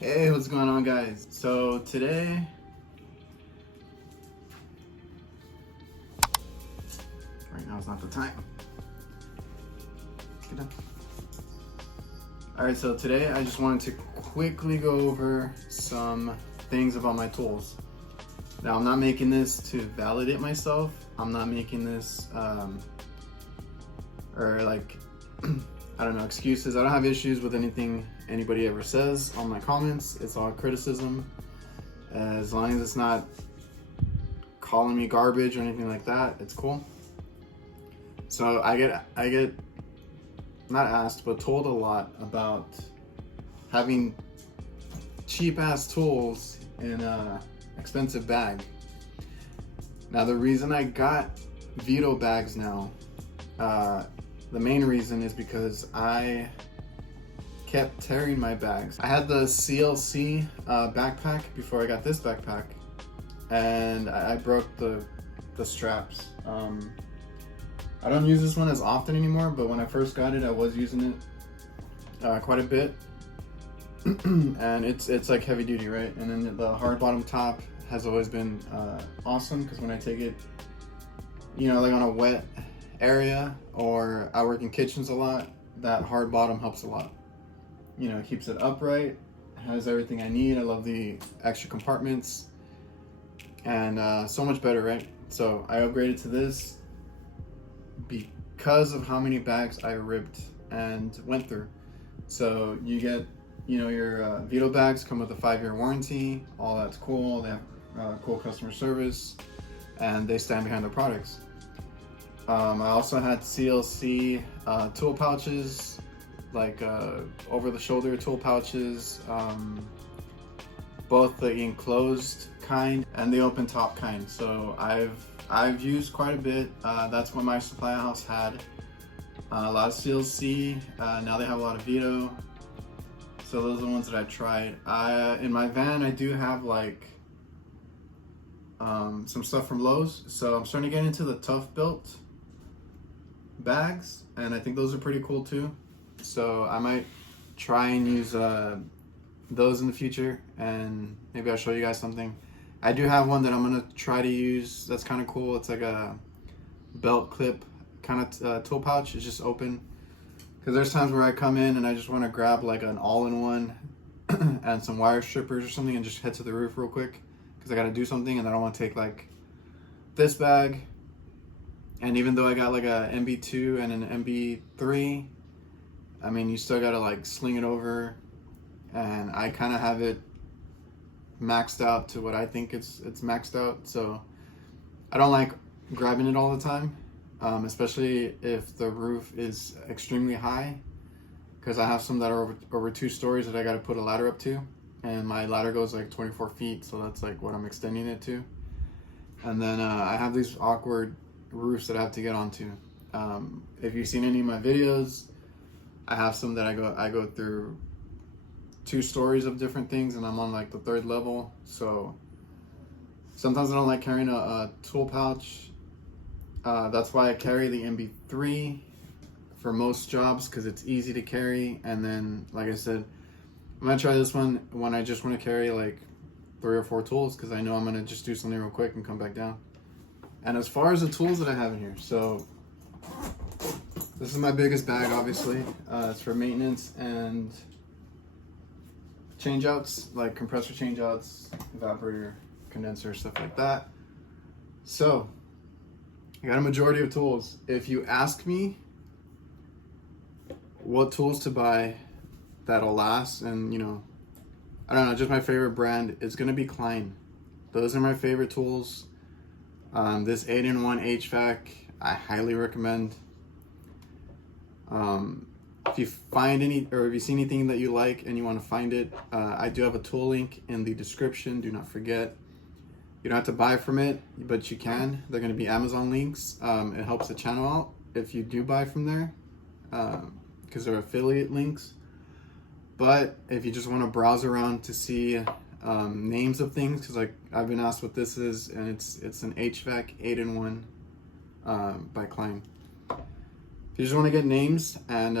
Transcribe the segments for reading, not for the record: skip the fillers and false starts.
Hey, what's going on, guys? So today, right now is not the time. Let's get done. All right, so today I just wanted to quickly go over some things about my tools. Now, I'm not making this to validate myself. I'm not making this, or like, I don't know, excuses. I don't have issues with anything anybody ever says on my comments. It's all criticism. As long as it's not calling me garbage or anything like that, it's cool. So I get not asked, but told a lot about having cheap ass tools in a expensive bag. Now, the reason I got Veto bags now, the main reason is because I kept tearing my bags. I had the CLC backpack before I got this backpack, and I broke the straps. I don't use this one as often anymore, but when I first got it, I was using it quite a bit. And it's like heavy duty, right? And then the hard bottom top has always been awesome, because when I take it, you know, like on a wet area, or I work in kitchens a lot, that hard bottom helps a lot. You know, it keeps it upright, has everything I need. I love the extra compartments, and so much better, right? So I upgraded to this because of how many bags I ripped and went through. So you get, you know, your Veto bags come with a 5-year warranty. All that's cool. They have cool customer service, and they stand behind their products. I also had CLC tool pouches, like over-the-shoulder tool pouches, both the enclosed kind and the open top kind. So I've used quite a bit. That's what my supply house had. A lot of CLC. Now they have a lot of Veto. So those are the ones that I tried. In my van, I do have like some stuff from Lowe's. So I'm starting to get into the ToughBuilt bags, and I think those are pretty cool too. So I might try and use those in the future, and maybe I'll show you guys something. I do have one that I'm gonna try to use that's kind of cool. It's like a belt clip kind of tool pouch. It's just open, because there's times where I come in and I just want to grab like an all-in-one and some wire strippers or something and just head to the roof real quick, because I got to do something, and I don't want to take like this bag. And even though I got like a MB2 and an MB3, I mean, you still got to like sling it over, and I kind of have it maxed out to what I think it's maxed out. So I don't like grabbing it all the time, especially if the roof is extremely high, because I have some that are over 2 stories that I got to put a ladder up to, and my ladder goes like 24 feet, so that's like what I'm extending it to. And then I have these awkward roofs that I have to get onto. If you've seen any of my videos, I have some that I go through 2 stories of different things, and I'm on like the 3rd level. So sometimes I don't like carrying a tool pouch. That's why I carry the MB3 for most jobs, because it's easy to carry. And then, like I said, I'm gonna try this one when I just want to carry like 3 or 4 tools, because I know I'm gonna just do something real quick and come back down. And as far as the tools that I have in here, so this is my biggest bag, obviously. It's for maintenance and changeouts, like compressor changeouts, evaporator, condenser, stuff like that. So I got a majority of tools. If you ask me what tools to buy that'll last, and you know, I don't know, just my favorite brand, it's gonna be Klein. Those are my favorite tools. This 8-in-1 HVAC, I highly recommend. If you find any, or if you see anything that you like and you want to find it, I do have a tool link in the description. Do not forget. You don't have to buy from it, but you can. They're going to be Amazon links. It helps the channel out if you do buy from there, because they're affiliate links. But if you just want to browse around to see names of things, because like I've been asked what this is, and it's an HVAC 8-in-1 by Klein. If you just want to get names and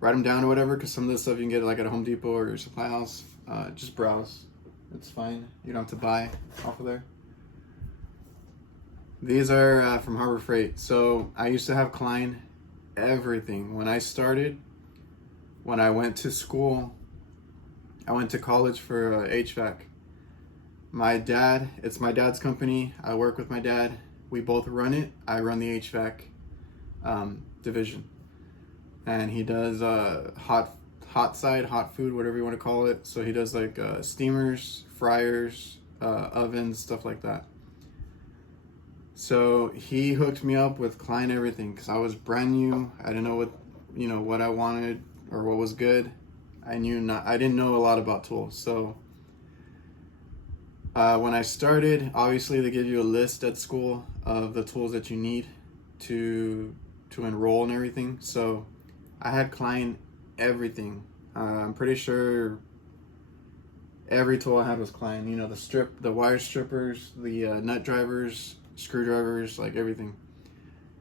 write them down or whatever, because some of this stuff you can get like at a Home Depot or your supply house. Just browse. It's fine. You don't have to buy off of there. These are from Harbor Freight. So I used to have Klein everything. When I started, when I went to school, I went to college for HVAC. My dad, it's my dad's company. I work with my dad. We both run it. I run the HVAC division. And he does hot side, hot food, whatever you want to call it. So he does like steamers, fryers, ovens, stuff like that. So he hooked me up with Klein everything because I was brand new. I didn't know what I wanted or what was good. I didn't know a lot about tools. So when I started, obviously they give you a list at school of the tools that you need to enroll and everything. So I had Klein everything. I'm pretty sure every tool I had was Klein. You know, the wire strippers, the nut drivers, screwdrivers, like everything.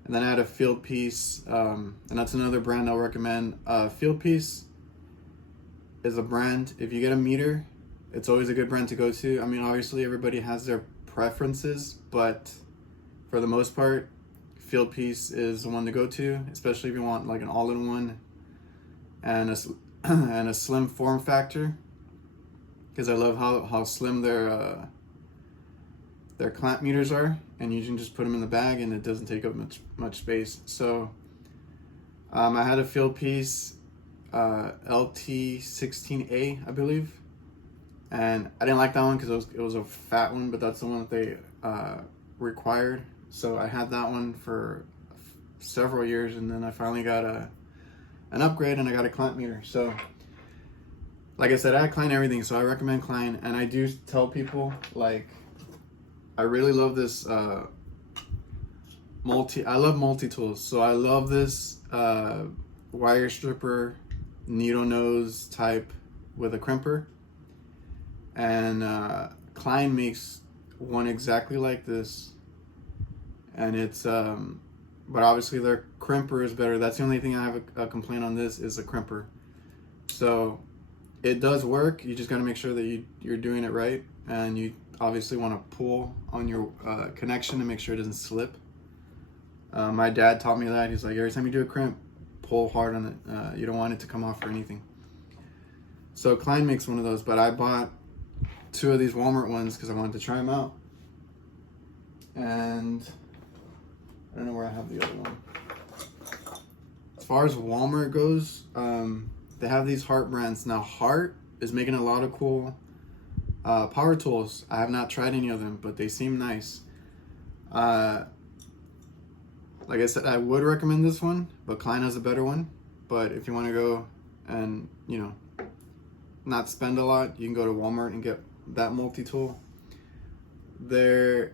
And then I had a Fieldpiece, and that's another brand I'll recommend. Fieldpiece is a brand. If you get a meter, it's always a good brand to go to. I mean, obviously everybody has their preferences, but for the most part, Fieldpiece is the one to go to, especially if you want like an all-in-one and a slim form factor. Because I love how slim their clamp meters are, and you can just put them in the bag and it doesn't take up much space. So I had a Fieldpiece LT16A, I believe, and I didn't like that one because it was a fat one, but that's the one that they required. So I had that one for several years, and then I finally got an upgrade and I got a clamp meter. So like I said, I had Klein everything, so I recommend Klein. And I do tell people, like, I really love this I love multi-tools. So I love this wire stripper, needle nose type with a crimper. And Klein makes one exactly like this. And it's, but obviously their crimper is better. That's the only thing I have a complaint on this is the crimper. So it does work. You just got to make sure that you're doing it right, and you obviously want to pull on your connection to make sure it doesn't slip. My dad taught me that. He's like, every time you do a crimp, pull hard on it. You don't want it to come off or anything. So Klein makes one of those, but I bought 2 of these Walmart ones because I wanted to try them out. And I don't know where I have the other one. As far as Walmart goes, they have these Hart brands. Now Hart is making a lot of cool power tools. I have not tried any of them, but they seem nice. Like I said, I would recommend this one, but Klein has a better one. But if you want to go and, not spend a lot, you can go to Walmart and get that multi-tool. Their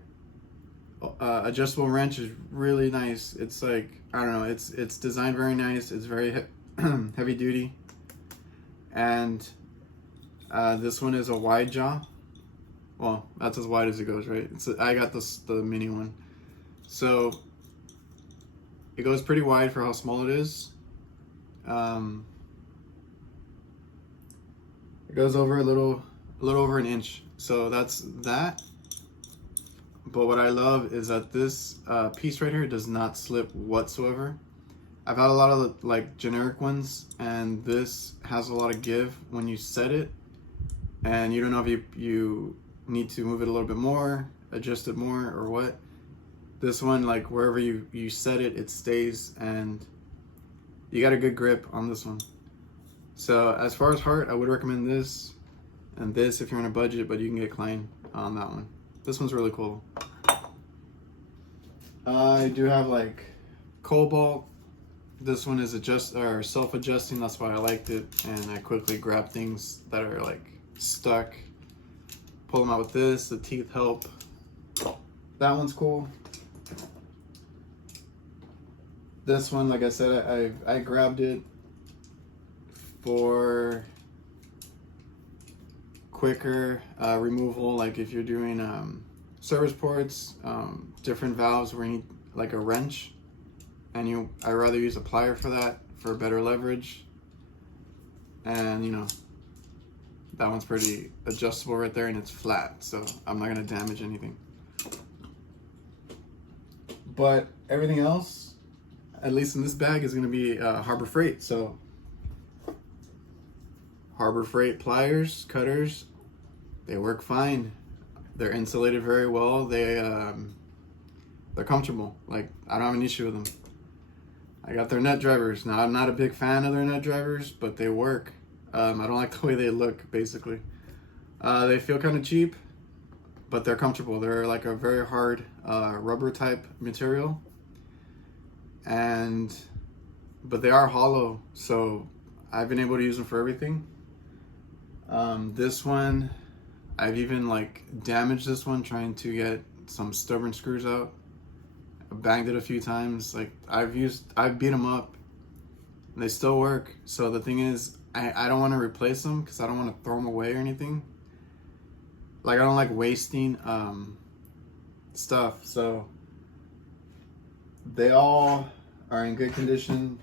adjustable wrench is really nice. It's like, I don't know, it's designed very nice. It's very heavy duty. And this one is a wide jaw. Well, that's as wide as it goes, right? I got the mini one. So it goes pretty wide for how small it is. It goes over a little over an inch. So that's that. But what I love is that this piece right here does not slip whatsoever. I've had a lot of like generic ones, and this has a lot of give when you set it, and you don't know if you need to move it a little bit more, adjust it more, or what. This one, like wherever you set it, it stays, and you got a good grip on this one. So as far as Hart, I would recommend this and this if you're on a budget, but you can get Klein on that one. This one's really cool. I do have like Cobalt. This one is self-adjusting. That's why I liked it, and I quickly grab things that are like stuck, pull them out with this. The teeth help. That one's cool. This one, like I said, I grabbed it for quicker removal, like if you're doing service ports, different valves where you need like a wrench, and I'd rather use a plier for that for better leverage. and you know, that one's pretty adjustable right there, and it's flat, so I'm not gonna damage anything. But everything else, at least in this bag, is gonna be Harbor Freight. So Harbor Freight pliers, cutters, they work fine. They're insulated very well. They're comfortable. Like, I don't have an issue with them. I got their nut drivers. Now, I'm not a big fan of their nut drivers, but they work. I don't like the way they look, basically. They feel kind of cheap, but they're comfortable. They're like a very hard rubber type material. But they are hollow, so I've been able to use them for everything. This one, I've even like damaged this one trying to get some stubborn screws out. I banged it a few times. Like, I've beat them up. They still work. So the thing is, I don't want to replace them because I don't want to throw them away or anything. Like, I don't like wasting stuff. So they all are in good condition.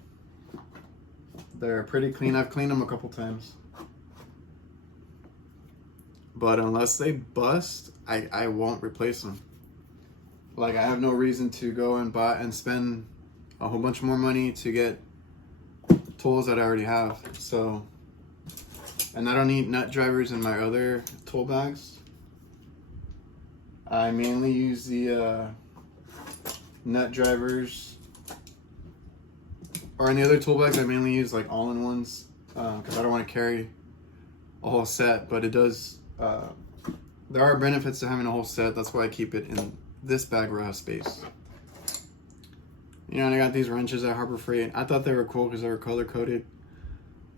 They're pretty clean. I've cleaned them a couple times. But unless they bust, I won't replace them. Like, I have no reason to go and buy and spend a whole bunch more money to get tools that I already have. So, and I don't need nut drivers in my other tool bags. I mainly use the nut drivers, or in the other tool bags I mainly use like all-in-ones because I don't want to carry a whole set, but it does there are benefits to having a whole set. That's why I keep it in this bag where I have space. You know, and I got these wrenches at Harbor Freight. I thought they were cool because they were color coded.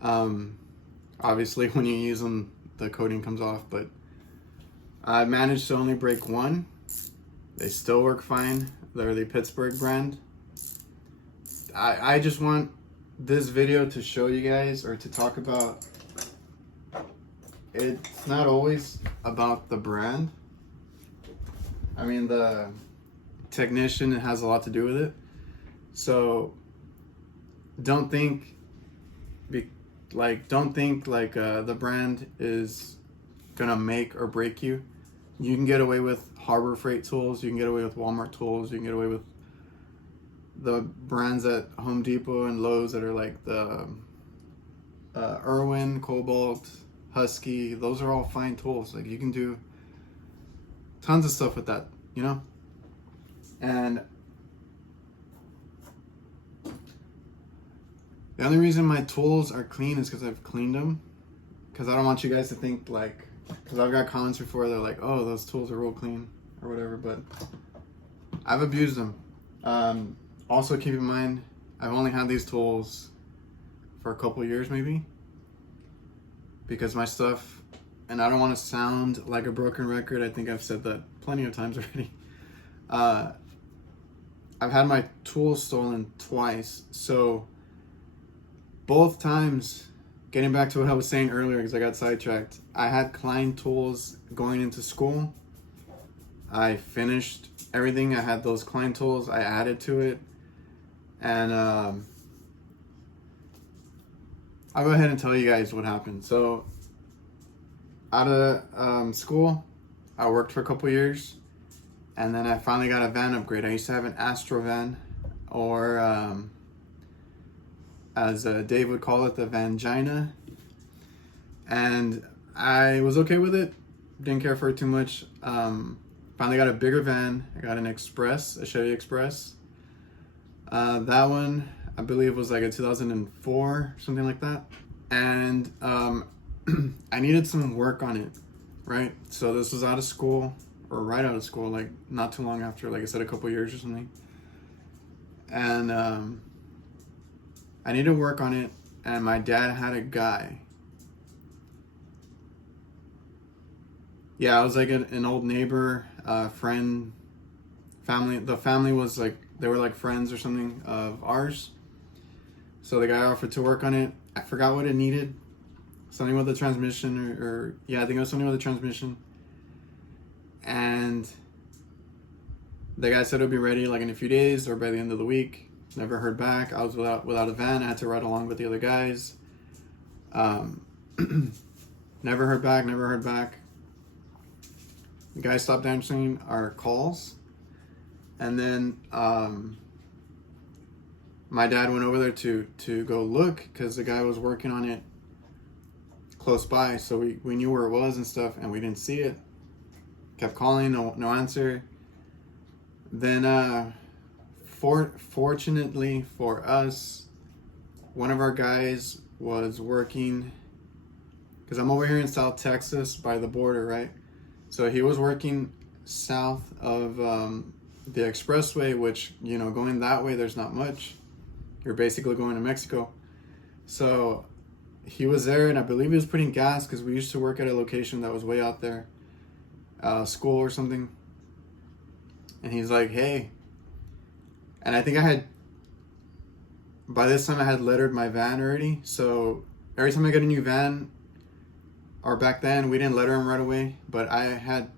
Obviously when you use them the coating comes off, but I managed to only break one. They still work fine. They're the Pittsburgh brand. I just want this video to show you guys, or to talk about, it's not always about the brand. I mean, the technician has a lot to do with it. So don't think the brand is gonna make or break you. You can get away with Harbor Freight tools. You can get away with Walmart tools. You can get away with the brands at Home Depot and Lowe's that are like the Irwin, Cobalt, Husky. Those are all fine tools. Like, you can do tons of stuff with that, you know? And the only reason my tools are clean is because I've cleaned them. Because I don't want you guys to think like, because I've got comments before, they're like, oh, those tools are real clean or whatever, but I've abused them. Also keep in mind, I've only had these tools for a couple years maybe, because my stuff, and I don't want to sound like a broken record, I think I've said that plenty of times already. I've had my tools stolen twice, so both times, getting back to what I was saying earlier because I got sidetracked, I had Klein Tools going into school. I finished everything. I had those Klein Tools. I added to it. And I'll go ahead and tell you guys what happened. So out of school, I worked for a couple years. And then I finally got a van upgrade. I used to have an Astro van, or as Dave would call it, the Vangina. And I was okay with it. Didn't care for it too much. Finally got a bigger van. I got an Express, a Chevy Express. That one, I believe, was like a 2004, something like that. And I needed some work on it, right? So this was out of school, or right out of school, like not too long after, like I said, a couple years or something. And I needed to work on it, and my dad had a guy. Yeah, I was like an old neighbor, friend, family. The family was like, they were like friends or something of ours. So the guy offered to work on it. I forgot what it needed. Something with the transmission, or yeah, I think it was something with the transmission. And the guy said it would be ready like in a few days or by the end of the week. Never heard back. I was without a van. I had to ride along with the other guys. Um, never heard back. The guy stopped answering our calls. And then my dad went over there to go look because the guy was working on it close by. So we knew where it was and stuff, and we didn't see it. Kept calling, no answer. Then fortunately for us, one of our guys was working, because I'm over here in South Texas by the border, right? So he was working south of the expressway, which, you know, going that way, there's not much. You're basically going to Mexico. So he was there, and I believe he was putting gas, because we used to work at a location that was way out there, school or something. And he's like, hey. And I think by this time I had lettered my van already. So every time I get a new van, or back then we didn't letter him right away, but I had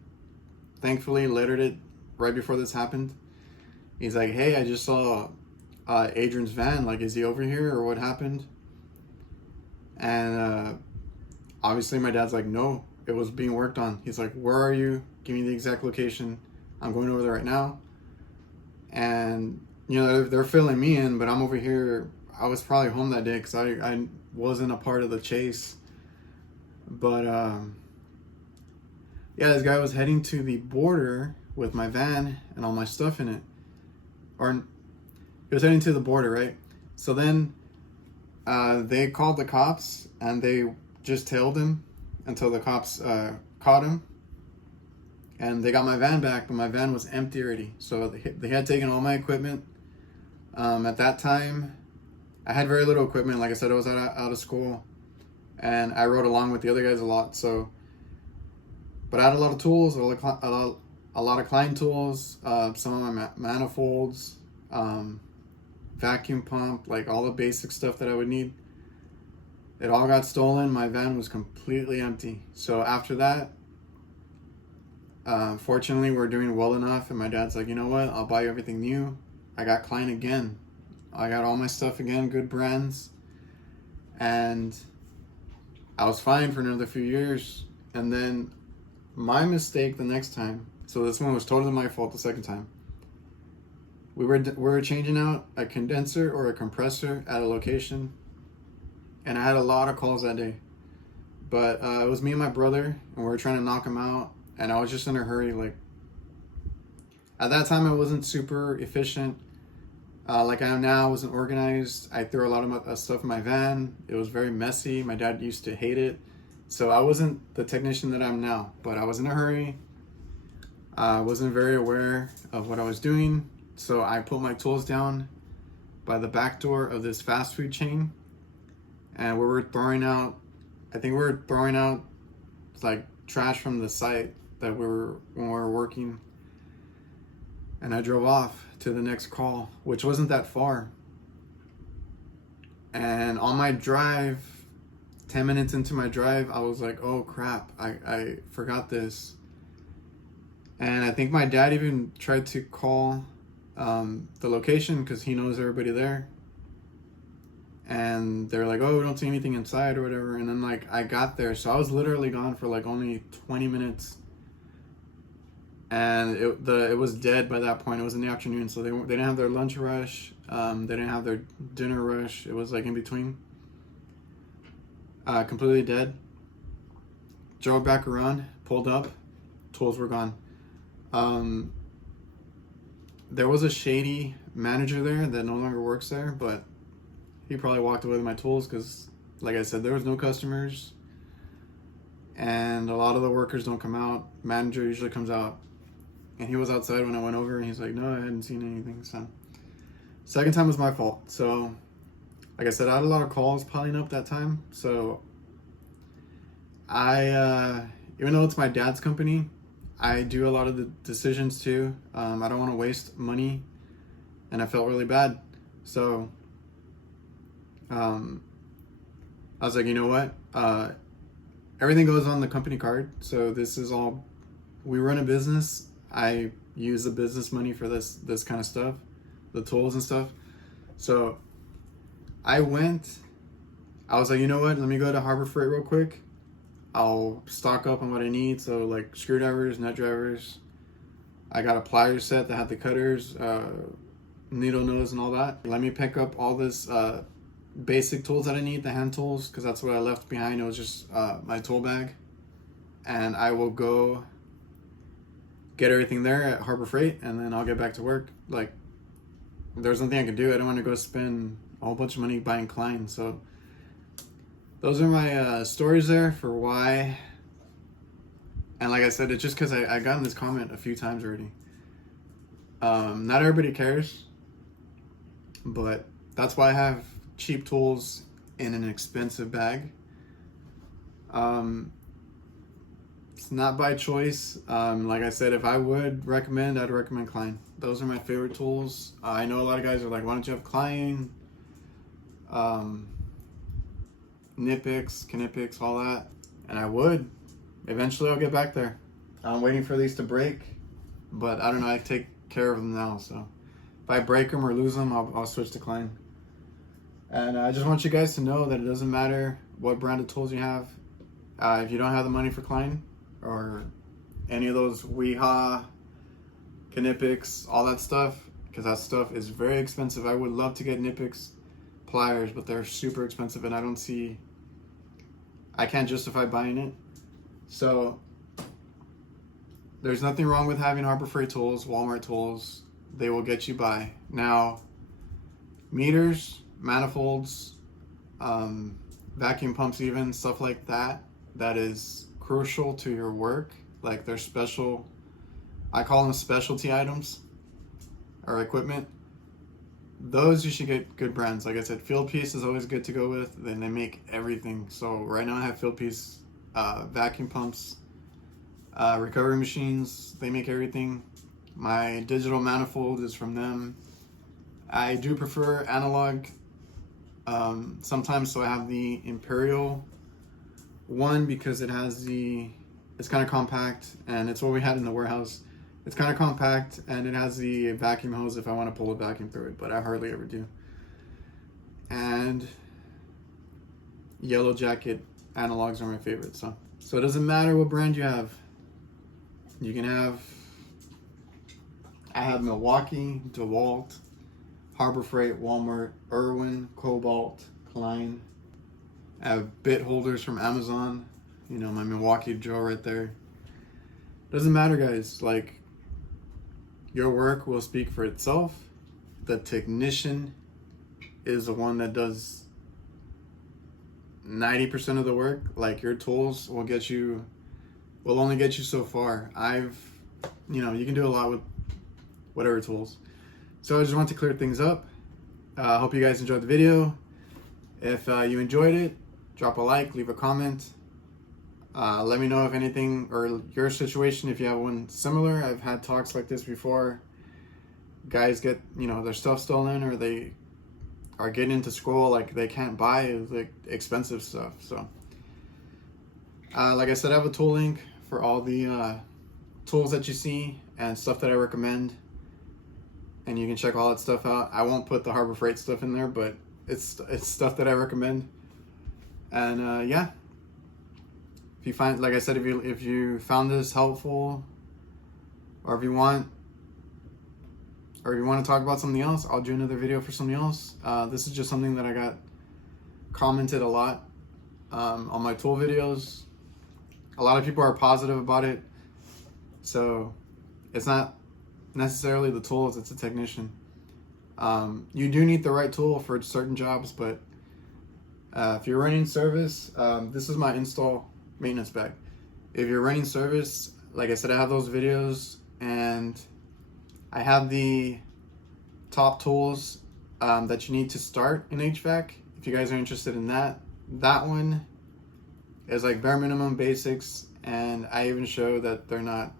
thankfully lettered it right before this happened. He's like, hey, I just saw Adrian's van. Like, is he over here or what happened? And obviously my dad's like, no, it was being worked on. He's like, where are you? Give me the exact location. I'm going over there right now. And, you know, they're filling me in, but I'm over here. I was probably home that day because I wasn't a part of the chase. But, yeah, this guy was heading to the border with my van and all my stuff in it. Or he was heading to the border, right? So then they called the cops, and they just tailed him until the cops caught him. And they got my van back, but my van was empty already. So they had taken all my equipment. At that time, I had very little equipment. Like I said, I was out of school, and I rode along with the other guys a lot. So, but I had a lot of tools, a lot of Klein Tools, some of my manifolds, vacuum pump, like all the basic stuff that I would need. It all got stolen. My van was completely empty. So after that, fortunately, we're doing well enough, and my dad's like, you know what, I'll buy you everything new. I got Klein again. I got all my stuff again, good brands. And I was fine for another few years. And then my mistake the next time, so this one was totally my fault the second time. We were changing out a condenser or a compressor at a location, and I had a lot of calls that day. But it was me and my brother, and we were trying to knock them out. And I was just in a hurry. Like, at that time, I wasn't super efficient. Like I am now, I wasn't organized. I threw a lot of stuff in my van. It was very messy. My dad used to hate it. So I wasn't the technician that I am now. But I was in a hurry. I wasn't very aware of what I was doing. So I put my tools down by the back door of this fast food chain. And we were throwing out, I think we were throwing out like trash from the site that when we were working. And I drove off to the next call, which wasn't that far. And on my drive, 10 minutes into my drive, I was like, oh crap, I forgot this. And I think my dad even tried to call the location because he knows everybody there. And they're like, oh, we don't see anything inside or whatever. And then like I got there, so I was literally gone for like only 20 minutes. And it was dead by that point. It was in the afternoon, so they didn't have their lunch rush. They didn't have their dinner rush. It was like in between. Completely dead. Drove back around, pulled up, tools were gone. There was a shady manager there that no longer works there, but he probably walked away with my tools because, like I said, there was no customers. And a lot of the workers don't come out. Manager usually comes out. And he was outside when I went over, and he's like, no, I hadn't seen anything. So second time was my fault. So like I said, I had a lot of calls piling up that time. So I, even though it's my dad's company, I do a lot of the decisions too. I don't want to waste money, and I felt really bad. So I was like, you know what? Everything goes on the company card. So this is all, we run a business. I use the business money for this kind of stuff, the tools and stuff. So I went I was like, you know what? Let me go to Harbor Freight real quick. I'll stock up on what I need. So like screwdrivers, nut drivers. I got a pliers set that had the cutters, needle nose and all that. Let me pick up all this basic tools that I need, the hand tools, because that's what I left behind. It was just my tool bag. And I will go get everything there at Harbor Freight, and then I'll get back to work. Like, there's nothing I can do. I don't want to go spend a whole bunch of money buying Klein. So those are my stories there for why. And like I said, it's just because I got in this comment a few times already. Not everybody cares, but that's why I have cheap tools in an expensive bag. It's not by choice. Like I said, if I would recommend, I'd recommend Klein. Those are my favorite tools. I know a lot of guys are like, why don't you have Klein? Knipex, Knipex, all that. And I would. Eventually I'll get back there. I'm waiting for these to break, but I don't know, I take care of them now. So if I break them or lose them, I'll switch to Klein. And I just want you guys to know that it doesn't matter what brand of tools you have. If you don't have the money for Klein or any of those Hvacr, Knipex, all that stuff, because that stuff is very expensive. I would love to get Knipex pliers, but they're super expensive, and I can't justify buying it. So there's nothing wrong with having Harbor Freight tools, Walmart tools. They will get you by. Now, meters, manifolds, vacuum pumps, even stuff like that, that is crucial to your work. Like, they're special, I call them specialty items or equipment. Those you should get good brands. Like I said, Fieldpiece is always good to go with. Then they make everything. So right now I have Fieldpiece vacuum pumps, recovery machines. They make everything. My digital manifold is from them. I do prefer analog sometimes, so I have the Imperial one because it's kind of compact, and it's what we had in the warehouse. It's kind of compact, and it has the vacuum hose if I want to pull a vacuum through it, but I hardly ever do. And Yellow Jacket analogs are my favorite. So it doesn't matter what brand you have. You can have, I have Milwaukee, DeWalt, Harbor Freight, Walmart, Irwin, Cobalt, Klein. I have bit holders from Amazon. You know, my Milwaukee Joe right there. Doesn't matter, guys. Like, your work will speak for itself. The technician is the one that does 90% of the work. Like, your tools will only get you so far. You can do a lot with whatever tools. So I just want to clear things up. I hope you guys enjoyed the video. If you enjoyed it, drop a like, leave a comment. Let me know if anything, or your situation, if you have one similar. I've had talks like this before. Guys get, their stuff stolen, or they are getting into school, like they can't buy like expensive stuff. So, like I said, I have a tool link for all the tools that you see and stuff that I recommend. And you can check all that stuff out. I won't put the Harbor Freight stuff in there, but it's stuff that I recommend. And yeah. If you find, like I said, if you found this helpful, or if you want to talk about something else, I'll do another video for something else. This is just something that I got commented a lot on my tool videos. A lot of people are positive about it, so it's not necessarily the tools, it's a technician. You do need the right tool for certain jobs, but if you're running service, this is my install maintenance bag. If you're running service, like I said, I have those videos, and I have the top tools that you need to start in HVAC. If you guys are interested in that one is like bare minimum basics, and I even show that they're not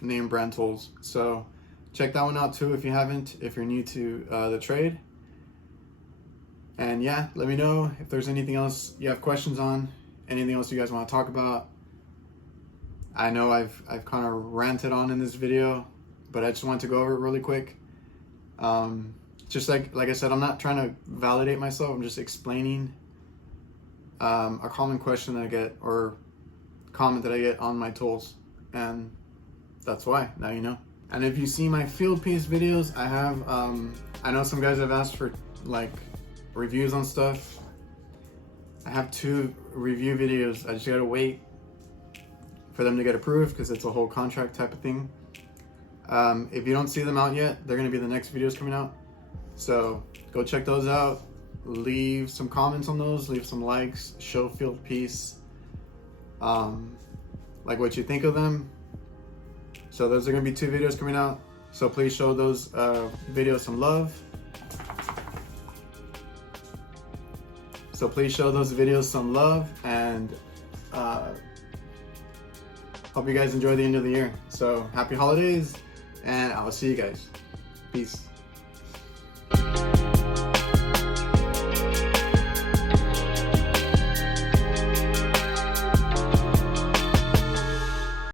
name brand tools. So check that one out too if you haven't, if you're new to the trade. And yeah, let me know if there's anything else you have questions on, anything else you guys want to talk about. I know I've kind of ranted on in this video, but I just want to go over it really quick. Just like I said, I'm not trying to validate myself. I'm just explaining a common question that I get, or comment that I get on my tools, and that's why. Now you know. And if you see my Fieldpiece videos, I have I know some guys have asked for like reviews on stuff. I have 2 review videos. I just gotta wait for them to get approved because it's a whole contract type of thing. If you don't see them out yet, they're gonna be the next videos coming out. So go check those out. Leave some comments on those. Leave some likes. Show Fieldpiece like what you think of them. So those are gonna be 2 videos coming out. So please show those videos some love. And hope you guys enjoy the end of the year. So happy holidays, and I'll see you guys. Peace.